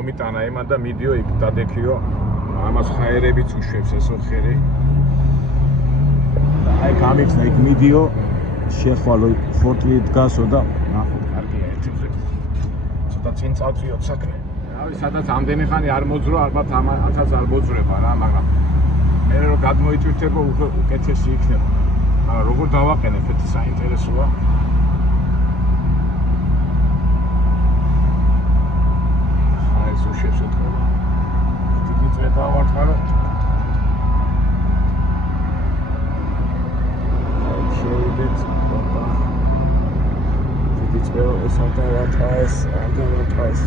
მომიტანა იმან და მიდიო იქ დადექიო ამას ხაერებიც უშვებს ესო ხერი და აი გამიხსნა იქ მიდიო შეხვალო ფორტლი დგასო და ნახოთ კარგია ერთი მხრით ცოტა წინ წავწიოთ საქმე რავი სადაც ამდენი ხანი არ მოძრო ალბათ ამათაც არ მოძრება რა მაგრამ მე რო გადმოიტვირთება უკეთესი იქნება მაგრამ როგორ დავაყენებ ეს საინტერესოა უშვებს უთქვა დიდი წვე დავარტყარო შევიდეთ დიდი წვე ეს არ დავარტყაეს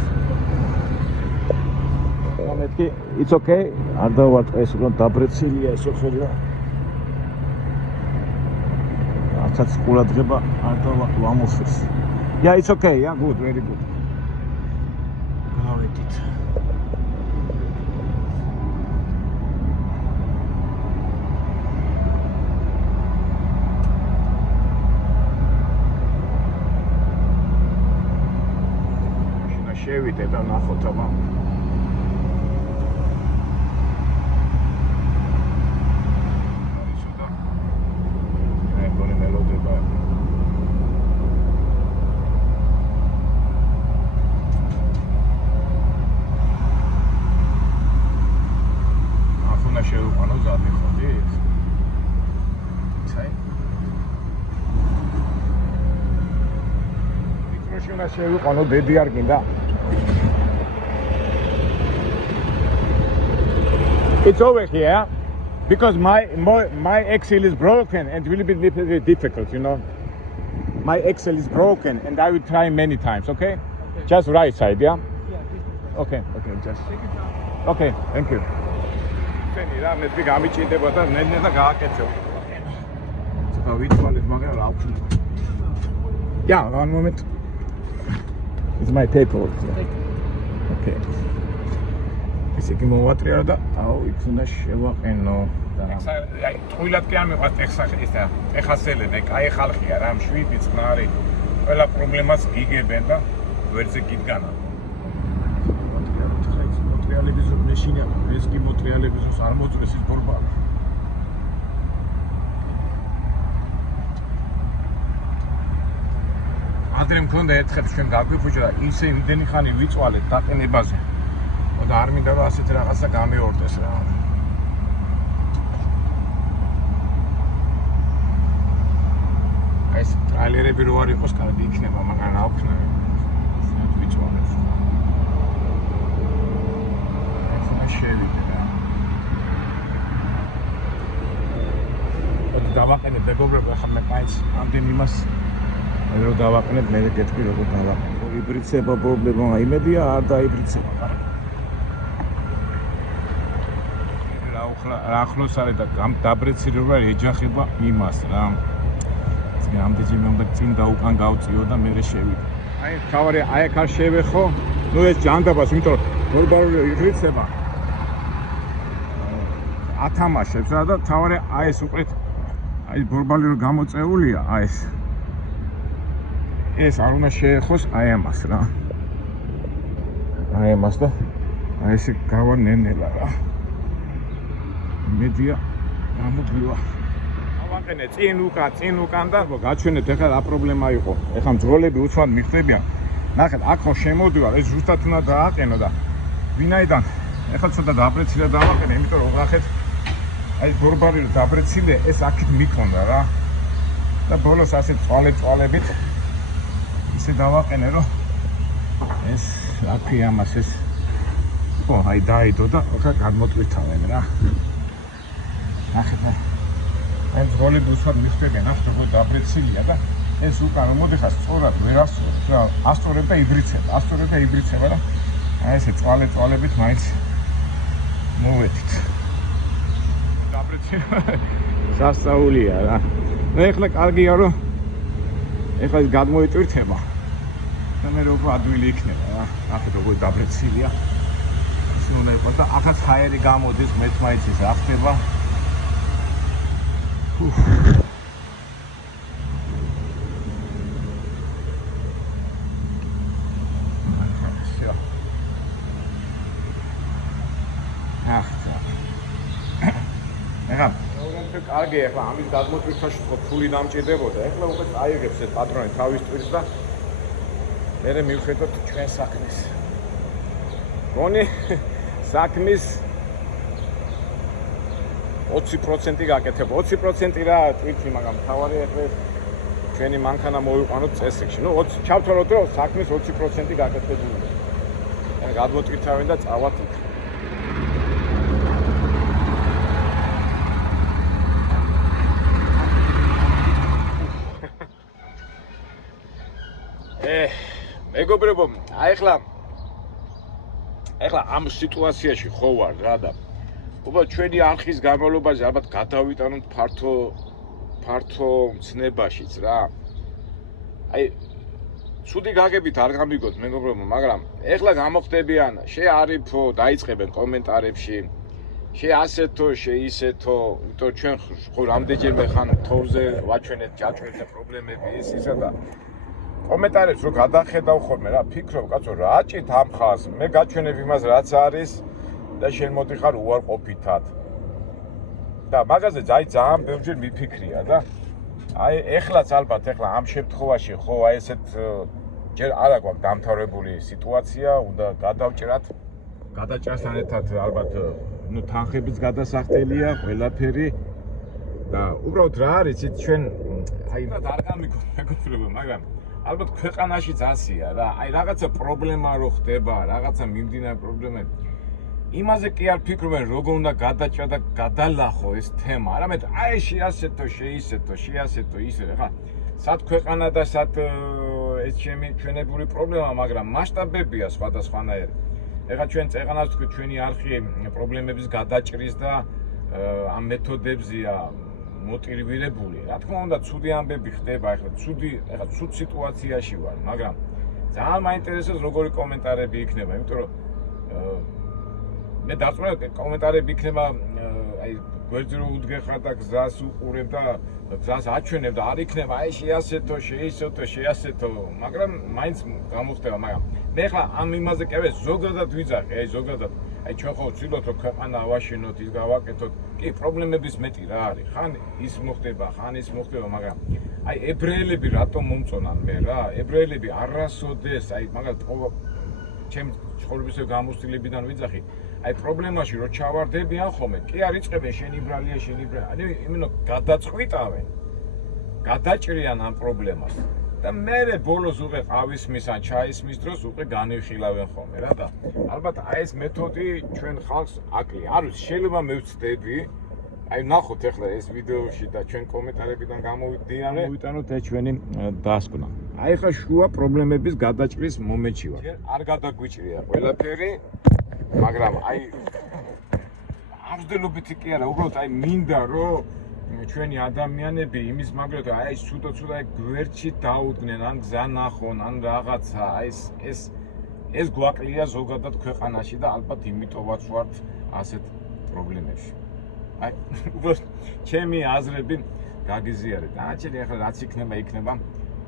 მეთქი it's okay არ დავარტყაეს რომ დაბრეცილია ესო ხელი რა ახაც ყურადღება არ დავამოსეს yeah it's okay yeah good very good გავედით შევიდე და ნახოთ აბა შევიყვანო ზადნი ხოდით მიკროში უნდა შევიყვანო დედი არ გინდა It's over here because my axle is broken and it will be difficult, you know. My axle is broken and I will try many times, okay? Just right side, yeah? Okay, just. Okay, thank you. რა მეთქი გამიჭირდება და ნენე და გააკეთო. ცოტა ვიწვალეთ, მაგრამ რა ვქნა. Yeah, one moment. It's my paperwork. Okay. ისე კი მოვატრიალო და აუ იქ უნდა შევაყენო და აი თვილად კი არ მიყვარს ეხასელენ აი ხალხია რა მშვიდი წყნარი ყველა პრობლემას გიგებენ და ვერზე გიდგანა მოტრიალების მეშინა ეს კი მოტრიალების არ მოწრეს ის ბორბალი ადრე მქონდა ერთხელ ჩვენ გაგვიფუჭა და ისე იმდენი ხანი ვიწვალეთ დაყენებაზე და არ მინდა რომ ასეთ რაღაცა გამეორდეს რა. ეს ტრაილერები რო არ იყოს, კარგი იქნება, მაგრამ რა ვქნა. ისეთ ვიწვალეთ. ახლა შევიდე რა. და დავაყენებ მეგობრებო, ახლა მე მაინც ამდენ იმას რო დავაყენებ, მე გეტყვი როგორ დავაყენებ. იბრიცება პრობლემა იმედია, არ დაიბრიცება. ახლოს არის და დაბრეცილება ეჯახება იმას რა. ეს ამდენი მე უნდა წინ და უკან გავწიო და მე შევიდე. აი თავარი აი აქ არ შევეხო. ნუ ეს ჯანდაბას, იმიტომ რომ ნორმალური იბრიცება. ათამაშებს რა და თავარი აი ეს უყრეთ აი ბორბალი რო გამოწეულია აი ეს არ უნდა შეეხოს აი ამას რა. აი ამას და აი ეს გავანენელა რა. მედია გამოგვივა. ავაყენე წინ უკან და გაჩვენეთ ეხლა რა პრობლემა იყო. ეხლა მძღოლები უცბად მიხდებიან. ნახეთ, აქ ხო შემოდივა, ეს ზუსტად უნდა დააყენო და ვინაიდან ეხლა ცოტა დაბრეცილე დავაყენე, იმიტომ რომ ნახეთ აი ბორბალი რო დაბრეცილე, ეს აქეთ მიქონდა რა. და ბოლოს ასე წვალებით ისე დავაყენე, რომ ეს რა ქვია ამას ეს ხო, აი დაიდო და ახლა გადმოტვირთავენ რა. ნახეთ მე მძღოლები უცბად მიხდებიან, ახლა როგორ დაბრეცილია და ეს უკან მომოდიხარ სწორად ვერ ასწორებს რა, ასწორებ და იბრიცება და აი ესე წვალებით მაინც მოვედით. დაბრეცილება სასწაულია რა. მე ახლა კარგია რომ ეხლა ის გადმოიტვირთება და მე როგორ ადვილი იქნება რა. ახლა როგორ დაბრეცილია. ის უნდა იყოს და ახაც ჰაერი გამოდის, მეც მაინც ის რა ხდება. მიხე კარგი ახლა ამის გადმოწვირთვაში თქო ფული დამჭირდებოდა. ახლა უკვე წაიღებს ეს პატრონი თავის ტვირს და მერე მივხედოთ ჩვენ საქმეს. გონი საქმის 20% გაკეთებ. 20% რა ტვირთი, მაგრამ თავარი ახლა ჩვენი მანქანა მოვიყვანოთ წესრიგში. ნუ 20 ჩავთვალოთ რომ საქმის 20% გაკეთებულია. ან გადმოწვირთავენ და წავალთ იქ. მეგობრებო, ახლა ამ სიტუაციაში ხო ვარ რა და უბრალოდ ჩვენი არხის განმავლობაში ალბათ გადავიტანოთ ფართო მცნებაშიც რა. აი ცუდი გაგებით არ გამიგოთ მეგობრებო, მაგრამ ახლა გამოხდებიან, არიფო დაიწყებენ კომენტარებში, ასეთო, ისეთო, იმიტომ ჩვენ ხო რამდენჯერმე ხან თოვზე ვაჩვენეთ ჯაჭვერთა პრობლემები ისა და კომენტარებს რო გადახედავ ხოლმე რა, ფიქრობ, კაცო, რა ჭით ამ ხალხს, მე გაჩვენებ იმას რაც არის და შენ მოდიხარ უარყოფითად. და მაგაზე ძალიან ბევრჯერ მიფიქრია და აი ეხლაც ალბათ ამ შემთხვევაში ხო აი ესეთ ჯერ არა გვაქვს დამთავრებული სიტუაცია, უნდა გადავჭრათ. გადაჭრასთან ერთად ალბათ ნუ თანხების გადასახდელია ყველაფერი და უბრალოდ რა არის იცით ჩვენ აი არ გამიგოთ მეგობრებო, მაგრამ ალბათ ქვეყანაშიც ასია რა, აი რაღაცა პრობლემა რო ხდება, რაღაცა მიმდინარე პრობლემები. იმაზე კი არ ფიქრობენ, როგორ უნდა გადაჭრა და გადალახო ეს თემა. არამედ აი შეასეთო, შეასეთო, ისე ხა. სად ქვეყანა და სად ეს ჩვენებული პრობლემა, მაგრამ მასშტაბებია სხვადასხვანაირი. ეხლა ჩვენ წეღანას თქვი ჩვენი არხი პრობლემების გადაჭრის და ამ მეთოდებზეა მოტივირებული. რა თქმა უნდა, ცუდი ამბები ხდება, ეხლა ცუდ სიტუაციაში ვარ, მაგრამ ძალიან მაინტერესებს როგორი კომენტარები იქნება, იმიტომ რომ მე დარწმუნებული ვარ, კომენტარები იქნება აი გვერდზე რომ უდგეხარ და გზას უყურებ და გზას აჩვენებ და არ იქნება აი შეასეთო, შეასეთო, მაგრამ მაინც გამოხდება, მაგრამ მე ხა ამ იმაზე კი ზოგადად ვიძახი, აი ზოგადად აი ჩვენ ხო ვცდილობთ რომ ქვეყანა ავაშენოთ, ის გავაკეთოთ. კი, პრობლემების მეტი რა არის. ხან ის მოხდება, ხან ის მოხდება, მაგრამ აი ებრაელები რატომ მომწონან მე რა? ებრაელები არასოდეს, აი მაგალითად ჩემ ცხოვრებისე გამოცდილებიდან ვიძახი, აი პრობლემაში რო ჩავარდებიან ხოლმე, კი არ იწყებენ შენ იბრალია, ანუ იმენო გადაწყვიტავენ, გადაჭრიან ამ პრობლემას. და მე ბოლოს უკვე ყავისმის ან ჩაისმის დროს უკვე განვიხილავენ ხოლმე რა და ალბათ აი ეს მეთოდი ჩვენ ხალხს აკლია. არ ვიცი, შეიძლება მე ვცდები, აი ნახოთ ახლა ეს ვიდეოში და ჩვენ კომენტარებიდან გამოვიტანოთ ეს ჩვენი დასკვნა. აი ხა შუა პრობლემების გადაჭრის მომენტში ვარ. არ გადაგვიჭრია ყველაფერი, მაგრამ აი ამბდელობითი კი არა, უბრალოდ აი მინდა რომ ჩვენი ადამიანები იმის მაგალითად აი სუდო-სუდა გვერდში დაუდგნენ, ან გზა ნახონ, ან რაღაცა, აი ეს გვაკლია ზოგადად ქვეყანაში და ალბათ იმიტომაც ვართ ასეთ პრობლემებში. აი უბრალოდ ჩემი აზრები გაგიზიარეთ. დანარჩენი ახლა რაც იქნება,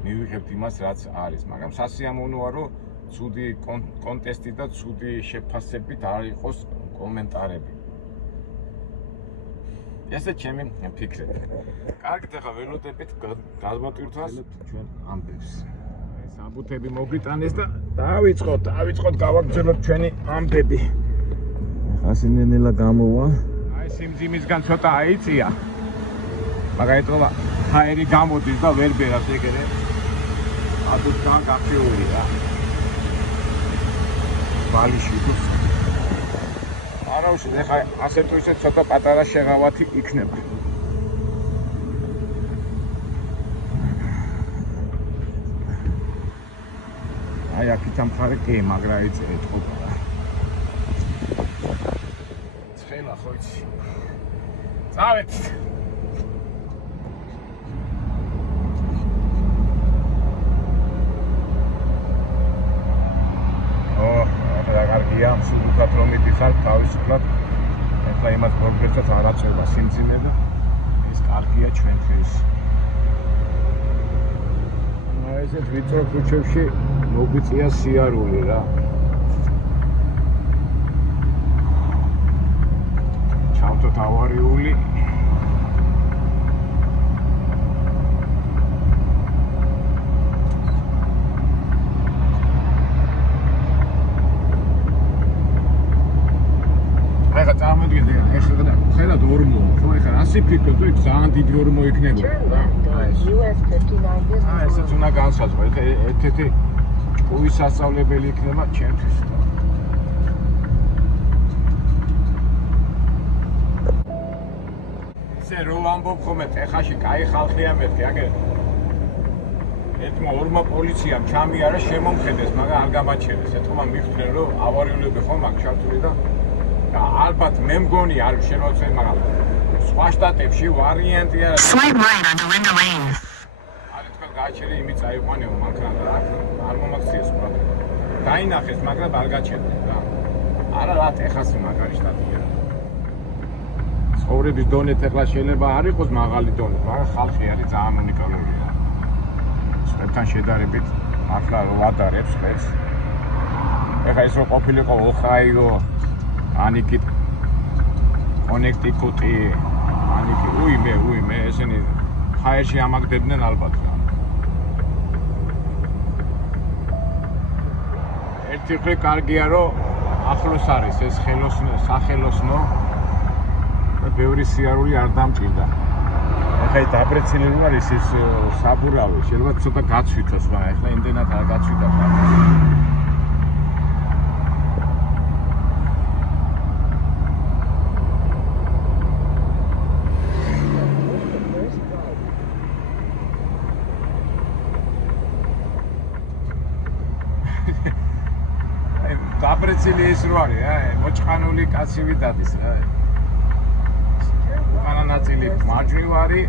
მივიღებთ იმას რაც არის, მაგრამ სასიამოვნოა რომ ცუდი კონტესტი და ცუდი შეფასებით არ იყოს კომენტარები. ესე ჩემი ფიქრები. კარგით, ახლა ველოდებით გადმოტვირთვას ჩვენ ამბებს. ეს ამბუთები მოგვიტანეს და დავიწყოთ გავაგრძელოთ ჩვენი ამბები. ახლა ნელა გამოვა. აი სიმძიმისგან ცოტა აიწია. მაგალითად, ჰაერი გამოდის და ვერ ბერავს ეგრე. აბუთა გაფრიული რა. ბალიში თუ არა უშენ ეხა ასე თუ ისე ცოტა პატარა შეღავათი იქნება. აი აქ ამხარე კი მაგრა ეწერეთ ყოფა რა. ცხელა ხო იცი. წავეთ. ამ სულუქად რომ მიდიხარ თავისუფლად ახლა იმათ პროგრესად არ აწევა სიმძიმე და ეს კარგია ჩვენთვის. აი ესეთ ვიწრო ქუჩებში მოგვიწია სიარული რა. ჩავთოთ ავარიული წამოდგენთ ეხლა ხედავთ ორმო ხო ეხლა ასე ფიქრობ თუ ძალიან დიდი ორმო იქნება ესეც უნდა განსაზღვრო ერთ-ერთი ჭკუის სასწავლებელი იქნება ჩემთვის ისე რო ამბობ ხოლმე ტეხაში კაი ხალხია მეთქი აგერ ერთმა ორმა პოლიციამ ჩამიარა შემომხედეს მაგრამ არ გამაჩერეს ეთქმა მიხდნენ რომ ავარიულები ხომ აქ ჩართული და ალბათ მე მგონი არ შემოწმე მაგრამ სხვა შტატებში ვარიანტი არა Swipe right onto Linda Lane. არის თქვენ გააჩერე იმით წაიყვანეო მაგრამ არ მომაქციეს უბრალოდ დაინახეს მაგრამ არ გაჩერდნენ რა არა რა ტეხასი მაგარი შტატია ცხოვრების დონეთ ეხლა შეიძლება არ იყოს მაღალი დონე მაგრამ ხალხი არის ძალიან უნიკალური რა სხვებთან შედარებით მართლა რო ვადარებს ხეს ეხლა ის რო ყოფილიყო ოჰაიო ანიკი კონექტიკუტი ანიკი უიმე ესენი ჰაერში ამაგდებდნენ ალბათ რა ერთი ხრი კარგია რომ ახლოს არის ეს სახელოსნო და ბევრი სიარული არ დამჭირდა ეხლა დაბრეცილებული არის ეს საბურავი შეიძლება ცოტა გაცვითოს მაგრამ ეხლა იმდენად არ გაცვითა დაბრეცილი ის რო არის რა მოჭყანული კაცივი დადის რა უკანა ნაწილი მარჯვნივარი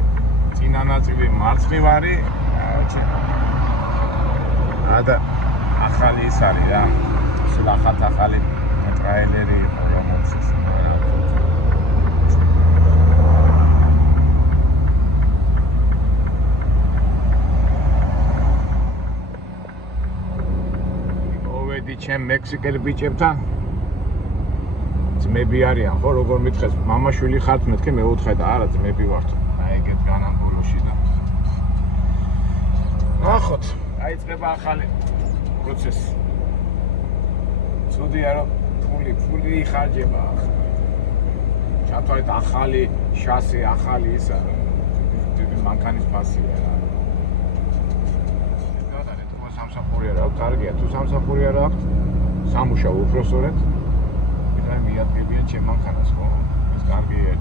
წინა ნაწილი მარცხნივარი და ახალი ის არის რა სულ ახალი ტრაილერი რომოცის ჩემ მექსიკელ ბიჭებთან ძმები არიან ხო როგორ მითხეს მამაშვილი ხართ მეთქე მეუთხე და არა ძმები ვართ აი ეგეთ განან ბოლოში და ნახოთ აიწყება ახალი პროცესი ცუდია რომ ფული იხარჯება ჩათვალეთ ახალი შასი ახალი ისა დიდი მანქანის ფასია რა სამსახური არ აქვს, კარგია, თუ სამსახური არ აქვს, სამუშაო უფროსწორად. მე მიადგებიან ჩემ მანქანას, ხო? ეს კარგია.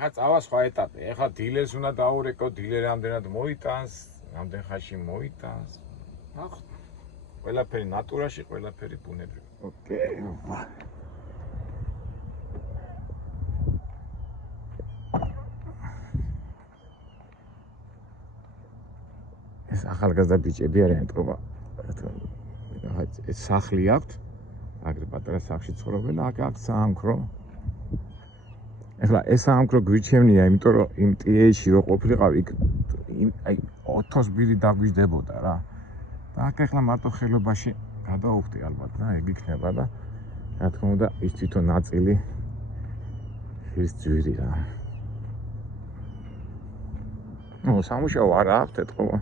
ეხლა წავა სხვა ეტაპი. ეხლა დილერს უნდა დაურეკო, დილერი ამდენად მოიტანს, ამდენ ხანში მოიტანს. ნახოთ. ყველაფერი ნატურაში, ყველაფერი ბუნებრივი. ოკეი. ეს ახალგაზრდა ბიჭები არიან, თქო. ეს სახლი აქვთ. აგრე პატარა სახლში ცხოვრობენ, აქ საამქრო. ეხლა ეს საამქრო გვიჩემნია, იმიტომ რომ იმ ტიეში რო ყოფილიყავ, იქ აი 400 ბირი დაგვიждდებოდა რა. და აქ ეხლა მარტო ხელობაში გადავუხდი ალბათ რა, ეგ იქნება და რა თქმა უნდა, ის თვითონ ნაწილი ის ძვირი რა. ნუ სამუშაო არ აქვს ეთქობა.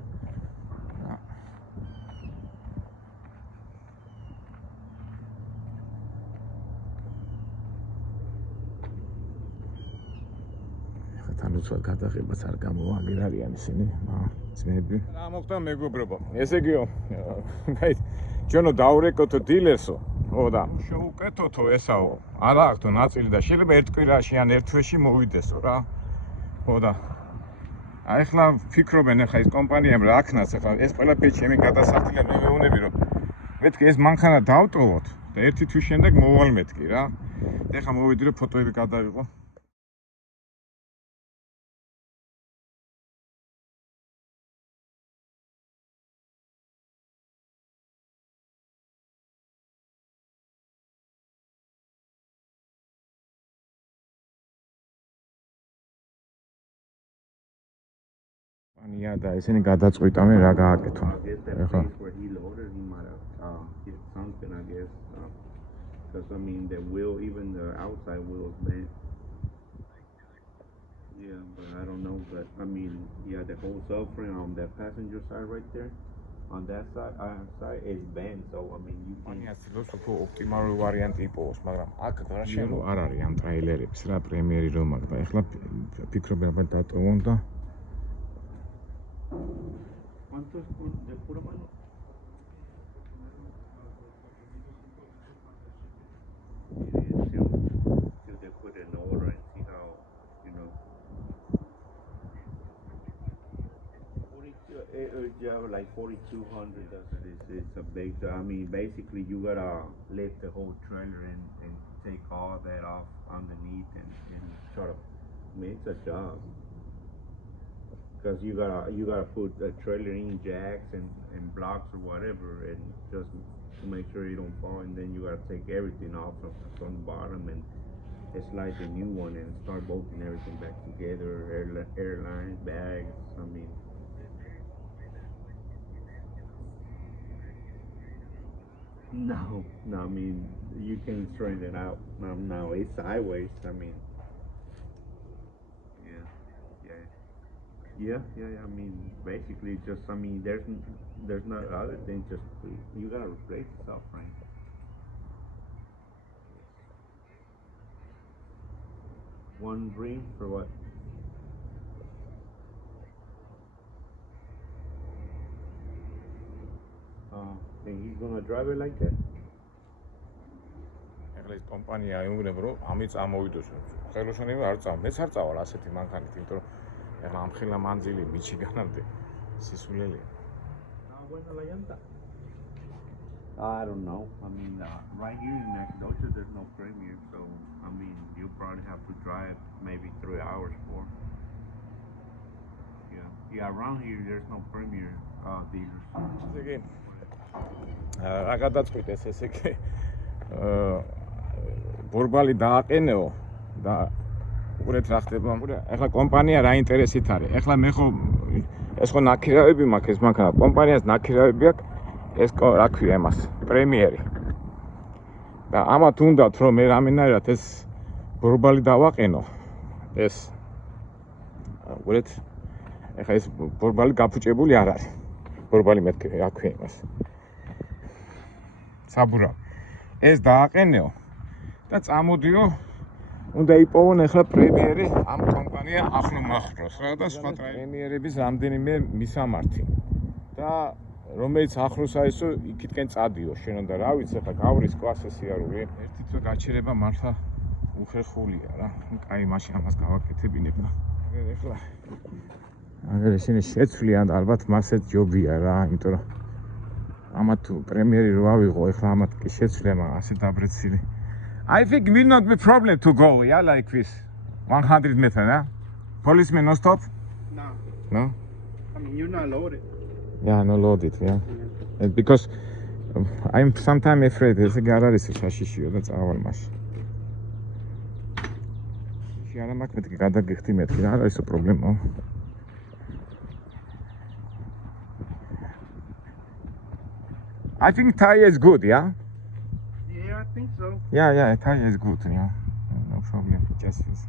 თუნდაც გადაღებას არ გამოვა, აგერ არიან ისინი, ძმები. რა მოხდა მეგობრებო? ესე იგიო. აი, ჩვენო დაურეკოთო დილერსო. ხო და შეუკეთოთო ესაო. არა აქვს ნაწილი და შეიძლება ერთ კვირაში ან ერთ თვეში მოვიდესო რა. ხო და აი ახლა ფიქრობენ ახლა ეს კომპანიამ რა აქნას ახლა ეს ყველაფერი ჩემი გადასახდელი მე მეუნები რომ მეთქი ეს მანქანა დავტოვოთ და ერთი თვის შემდეგ მოვალ მეთქი რა. ეხლა მოვიდი რომ ფოტოები გადავიღო. და ისინი გადაწყვიტავენ რა გააკეთონ. ეხლა get something, I guess. Because I mean, the wheel, even the outside wheel is bent. Yeah, but I don't know. But I mean, yeah, the whole subframe on that passenger side right there, on that side is bent. So I mean, you can. ასწლოს უფრო ოპტიმალური ვარიანტი იპოვოს, მაგრამ აქ გარშემო არ არის ამ ტრეილერების რა პრემიერი რომ აქვს და ეხლა ფიქრობ აბა დატოვონ და ¿Cuánto es de pura mano? Till they put it in order and see how, you know. You have like 4,200. It's a big. I mean, basically, you gotta lift the whole trailer and take all that off underneath and sort of. I mean, it's a job. Because you gotta put a trailer in jacks and blocks or whatever, and just to make sure you don't fall, and then you gotta take everything off from the bottom and slide the new one and start bolting everything back together, airlines, bags. I mean, no, I mean, you can straighten it out. Now it's sideways. I mean, yeah. I mean, basically, just I mean, there's not other thing. Just you gotta replace the subframe. One ring for what? And he's gonna drive it like that? ეხლა ეს კომპანია აიუნგრება რომ ამით წამოვიდოს. ხელოსნები არ წავა. მეც არ წავალ ასეთი მანქანით, იმიტომ რომ ეხლა ამ ხილა მანძილი მიჩიგანამდე სისულელია. Buena la llanta. I don't know. I mean, right here in Nacogdoches, there's no Premier, so I mean, you probably have to drive maybe 3 hours for. Yeah. Around here, there's no Premier dealers. Again. რა გადაწყვიტეს ესე კი ბორბალი დააყენეო და უყურეთ რა ხდება. ეხლა კომპანია რა ინტერესით არის. ეხლა მე ხო ეს ხო ნაქირავები მაქვს ეს მანქანა. კომპანიას ნაქირავები აქვს ეს რა ქვია იმას პრემიერი. და ამათ უნდათ რომ მე რამენაირად ეს ბორბალი დავაყენო. ეს უყურეთ ეხლა ეს ბორბალი გაფუჭებული არ არის. ბორბალი მეთქე რა ქვია იმას. საბურა ეს დააყენეო და წამოდიო უნდა იპოვონ ახლა პრემიერი ამ კომპანია ახლომახლოს რა და სხვა პრემიერების რამდენიმე მისამართი და რომელიც ახლოს აისო იქითკენ წადიო შენ და რა ვიცი ახლა გავრის კლასე სიარული ერთი თვე გაჩერება მართლა უხერხულია რა კაი მაშინ ამას გავაკეთებინებ და ახლა აგერ ისინი შეცვლიან ალბათ მასეთ ჯობია რა იმიტომ რომ ამათ პრემიერი რო ავიღო ეხლა ამათ კი შეცვლია მაგრამ ასე დაბრეცილი I think will not be problem to go yeah like this 100 meter yeah policeman no stop no I mean you're not loaded yeah no loaded yeah and because I'm sometimes afraid ეს კი არ არის საშიშიო და წავალ მაშინ შეიძლება მაგ მეთქი გადაგიხდი მეთქი რა არის პრობლემა I think tire is good, yeah? Yeah, I think so. Yeah, tire is good, yeah. No problem, just this.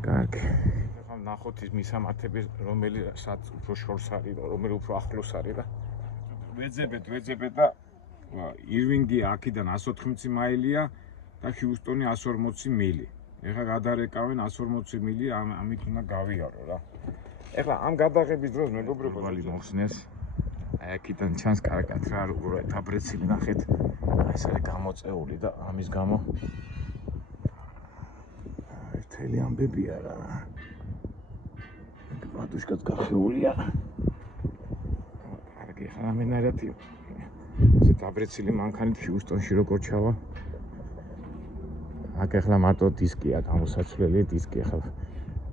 კარგი. ახლა ნახოთ ის მისამართები, რომელსაც უფრო შორს არის და რომელი უფრო ახლოს არის და ვეძებეთ და ირვინგი აქედან 180 მაილია და ჰიუსტონი 140 მილი. ეხლა გადარეკავენ 140 მილი, ამით უნდა გავიარო რა. ეხლა ამ გადაღების დროს მეგობრებო, ვალი მოხსნეს. აი აქედან ჩანს კარგად რა, როგორ დაბრეცილი ნახეთ. ეს არის გამოწეული და ამის გამო ერთელი ამბებია რა. პატუშკაც გახეულია. კარგი, ახლა ამენარათი. ეს დაბრეცილი მანქანით ჰიუსტონში როგორ ჩავა? აქ ახლა მარტო დისკია გამოსაცვლელი დისკი ახლა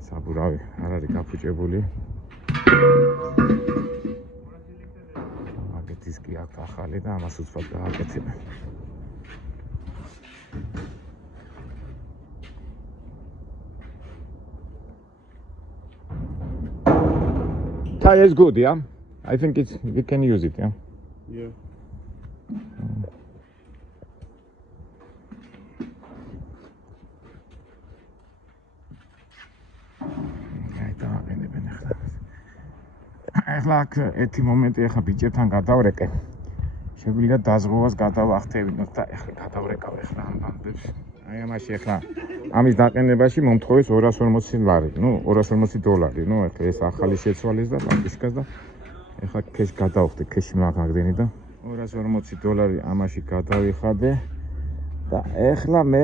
საბურავი არ არის გაფუჭებული აქ დისკი აქვს ახალი და ამას უცბად გააკეთებ tire is good, yeah? I think we can use it, yeah? Yeah. ახლა აქ ერთი მომენტი ახლა ბიჭებთან გადავრეკე. შეგვიძლია დაზღვევას გადავახტევინოთ და ახლა გადავრეკავ ახლა ამ ბანდებს. აი ამაში ახლა ამის დაყენებაში მომთხოვეს 240 ლარი, ნუ $240. ნუ ახლა ეს ახალი შეცვალეს და პარტიშკას და ახლა კეშ გადავხდე, კეში მაგაგდენი და $240 ამაში გადავიხადე და ახლა მე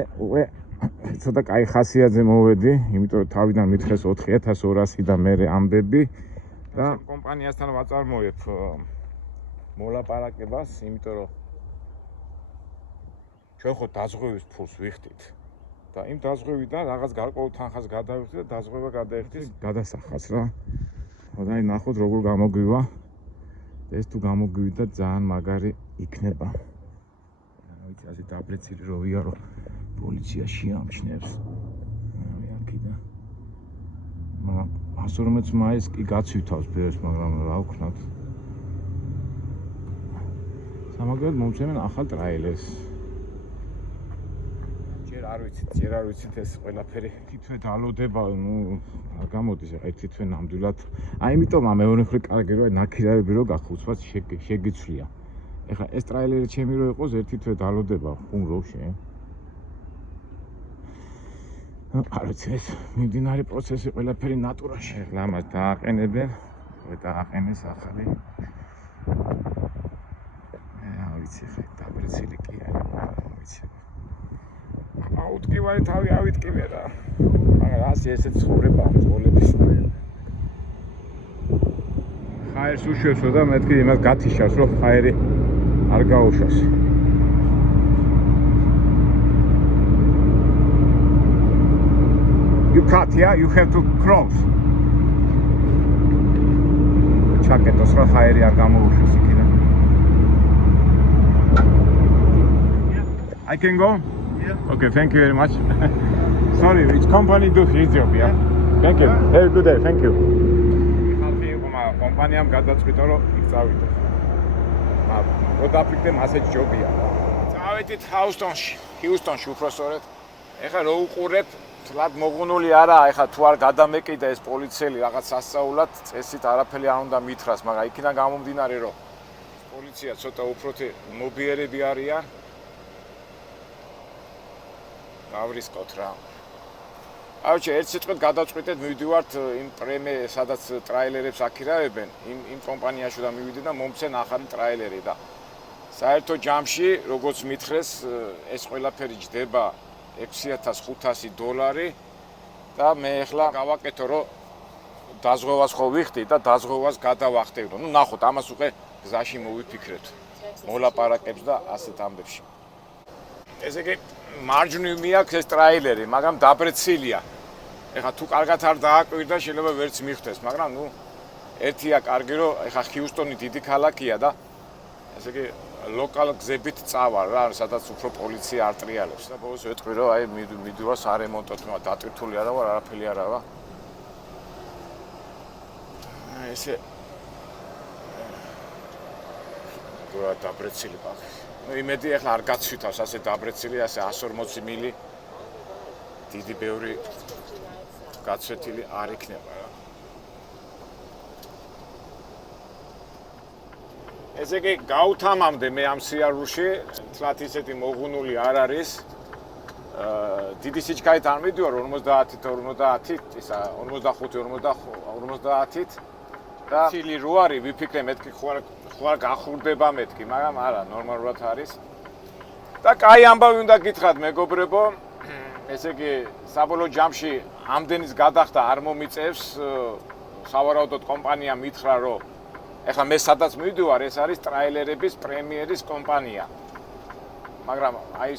ცოტა კაი ხასიათზე მოვედი, იმიტომ რომ თავიდან მითხრეს 4200 და მე ამბები და კომპანიასთან ვაწარმოებ მოლაპარაკებას, იმიტომ რომ ჩვენ ხო დაზღვევის ფულს ვიხდით და იმ დაზღვევიდან რაღაც გარკვეულ თანხას გადავიხდი და დაზღვევა გადაიხდის გადასახადს რა. და აი ნახოთ როგორ გამოგვივა. ეს თუ გამოგვივიდა ძალიან მაგარი იქნება. ვიცი, ასე დაბრეცილი რო ვიარო პოლიცია შეამჩნევს. აი აქიდა. მაგრამ 140 მაისს კი გაცვითავს ბერს, მაგრამ რა ვქნათ. სამაგერად მომწევენ ახალ ტრაილერს. ჯერ არ ვიცით ეს ყველაფერი თითქოს დალოდება, ნუ არ გამოდის, აი თითქოს ნამდვილად. აი იმიტომ მეორე მხრივ კარგი რომ ნაქირავები რო გახუცված შეგიცვლია. ეხლა ეს ტრაილერი ჩემი რო იყოს, ერთი თვე დალოდება ხუმ როვში. არ ვიცი, ეს მიმდინარე პროცესი ყველაფერი ნატურაში. ეხლა ამას დააყენებენ, დააყენეს ახალი. არ ვიცი, ხე დაბრეცილი კი არის, არ ვიცი. აუტკივარი თავი ავიტკივე რა. მაგრამ ასე ესეც ცხოვრება მძღოლების. ხაერს უშვებსო და მეთქი იმას გათიშავს, რომ ხაერი არ გაუშვას. You cut, yeah? You have to cross. ჩაკეტოს რა ხაერი არ გამოუშვეს იქიდან. I can go? Yeah. Okay, thank you very much. Sorry, which company do his job, yeah? Thank you. Have a good day, thank you. ხალხი იყო, მაგრამ კომპანიამ გადაწყვიტა, რომ იქ წავიდე. მაგრამ როდაფიქრე მასეც ჯობია. წავედით Houston-ში უпроსორეთ. ეხლა რო უყურებ, თლად მოღუნული არა, ეხლა თუ არ გადამეკიდა ეს პოლიციელი რაღაც სასწაულად, წესით არაფერი არ უნდა მითხრას, მაგრამ იქიდან გამომდინარე, რომ პოლიცია ცოტა უფროთი მობიერები არიან. გავრისკოთ რა. აუჩე, ერთ სიტყვით გადავწყვიტეთ, მივიდივართ იმ პრემე, სადაც ტრაილერებს აქირავებენ, იმ კომპანიაში და მივიდე და მომცენ ახალი ტრაილერი და საერთო ჯამში, როგორც მითხრეს, ეს ყველაფერი ჯდება $6500 და მე ახლა გავაკეთო, რომ დაზღვევას ხო ვიხდი და დაზღვევას გადავახტევდო. ნუ ნახოთ, ამას უკვე გზაში მოვიფიქრეთ. მოლაპარაკებს და ასეთ ამბებში. ესე იგი მარჯვნივ მიაქვს ეს ტრაილერი, მაგრამ დაბრეცილია. ეხლა თუ კარგად არ დააკვირდა, შეიძლება ვერც მიხვდეს, მაგრამ ნუ ერთია კარგი, რომ ეხლა Houston-ი დიდი ქალაქია და ესე იგი ლოკალ გზებით წავა რა, სადაც უფრო პოლიცია არ ტრიალებს და ბოლოს ვეთქვი, რომ აი მიდივარ სარემონტოდ, დატვირთული არა ვარ, არაფერი არა ვარ. ესე გურა დაბრეცილი ბაღი. ნუ იმედი ახლა არ გაცვითავს ასე დაბრეცილი, ასე 140 მილი დიდი ბევრი გაცვეთილი არ იქნება რა. ესე იგი გავთამამდე მე ამ სიარულში, თლათ ისეთი მოღუნული არ არის. დიდი სიჩქარით არ მიდივარ 50-50, ისა 55-50-50 და ცილი რო არის, ვიფიქრე მეთქი ხო არ გახურდება მეთქი, მაგრამ არა, ნორმალურად არის. და კაი ამბავი უნდა გითხრათ მეგობრებო, ესე იგი საბოლოო ჯამში ამდენის გადახდა არ მომიწევს, სავარაუდოდ კომპანია მითხრა, რომ ეხლა მე სადაც მივიდივარ, ეს არის ტრაილერების პრემიერის კომპანია. მაგრამ აი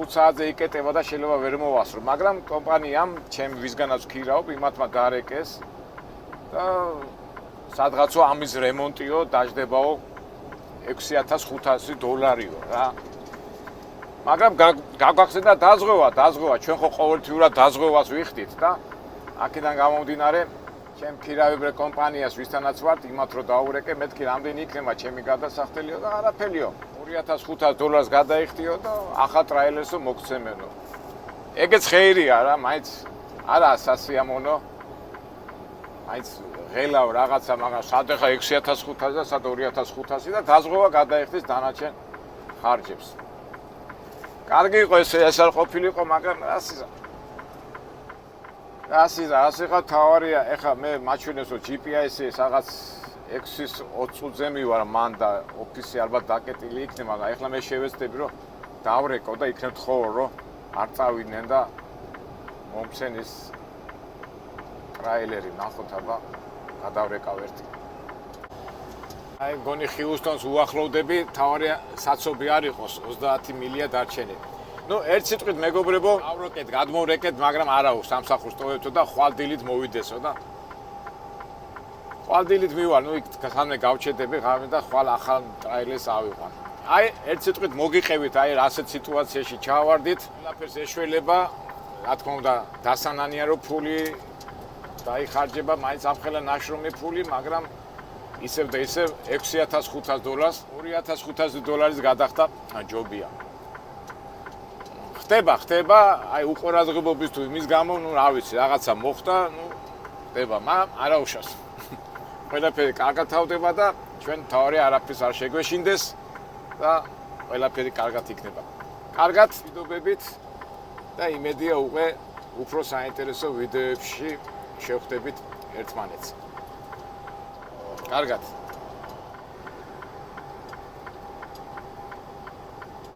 5 საათზე იკეტება და შეიძლება ვერ მოვასრო, მაგრამ კომპანიამ ჩემ ვისგანაც ვქირავ, იმათმა გარეკეს და სადღაცო ამის რემონტიო დაждდებაო $6500 რა. მაგრამ გაგვახსენდა დაზღვევა, ჩვენ ხო ყოველთვიურად დაზღვევას ვიხდით და აქედან გამომდინარე ჩემ ფირავიბრე კომპანიას ვისთანაც ვართ, იმათ რომ დაურეკე, მეთქი რამდენი იქნება ჩემი გადასახდელიო და არაფერიო. $2500 გადაიხდიო და ახალ ტრაილერსო მოგცემენო. ეგეც ხეირია რა, მაინც არა სასიამოვნო. მაინც ღელავ რაღაცა, მაგრამ სად ახლა 6500 და სად 2500 და დაზღვევა გადაიხდის დანარჩენ ხარჯებს. კარგი იყო ეს არ ყოფილიყო, მაგრამ ასე ხა თავარია, ეხა მე მაჩვენებს რომ GPS-ი რაღაც 6-20 წუთზე მივარ მან და ოფისი ალბათ დაკეტილი იქნება, მაგრამ ეხლა მე შევეცდები რომ დავრეკო და იქნებ თხოვო რომ არ წავიდნენ და მომცენ ის ტრაილერი ნახოთ აბა გადავრეკავ ერთი. აი გონი ხიუსტონს უახლოვდები, თავარია საცობი არ იყოს 30 მილია დარჩენილი. ნუ ერთ სიტყვით მეგობრებო, ავროკეთ, გადმოვრეკეთ, მაგრამ არაო სამსახურს ტოვებთო და ხვალდილით მოვიდესო და ხვალდილით მივალ, ნუ იქ ხანმე გავჩედები ღამე და ხვალ ახალ ტრაილერს ავიყვან. აი ერთ სიტყვით მოგიყევით, აი ასეთ სიტუაციაში ჩავარდით, ყველაფერს ეშველება, რა თქმა უნდა, დასანანიარო ფული დაიხარჯება, მაინც ამხელა ნაშრომი ფული, მაგრამ ისევ და ისევ $6500, $2500 გადახდა ჯობია. ხდება, აი უყურადღებობის თუ იმის გამო, ნუ რა ვიცი, რაღაცა მოხდა, ნუ ხდება, მაგრამ არაუშავს. ყველაფერი კარგად თავდება და ჩვენ თავარი არაფერს არ შეგვეშინდეს და ყველაფერი კარგად იქნება. კარგად, ვიდეოებით და იმედია უკვე უფრო საინტერესო ვიდეოებში შევხვდებით ერთმანეთს. კარგად.